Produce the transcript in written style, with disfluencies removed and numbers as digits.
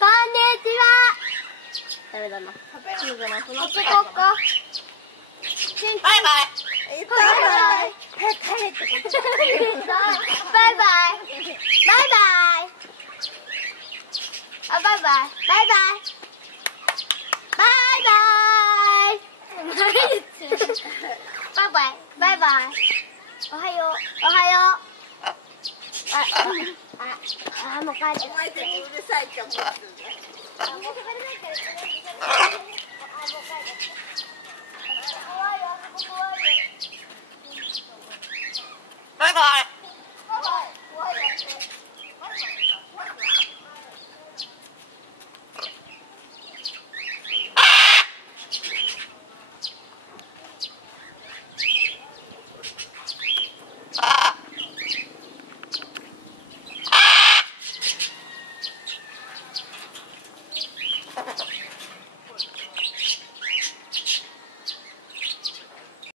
ダメだな。食べるのじゃなくなっここ。た。バイバイ。言ったバイバイ。早く帰れって。バイバイ。バイバイ。あ、バイバイ。バイバイ。バイバイ。バイバイ。バイバイ。おはよう。おはよう。もう帰って。お前たちうるさいって思ってる。バイバイ。